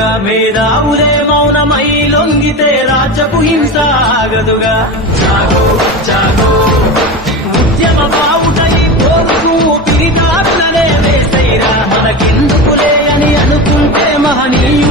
ఆగదుగా మేధావులే మౌనమై లొంగితే రాజ్యపు హింస ఆగదుగా జాగో జాగో ఉద్యమ బావుటై పోరుకు పిరిదారులనే వేసైరా మనకెందుకులే అని అనుకుంటే మహనీయు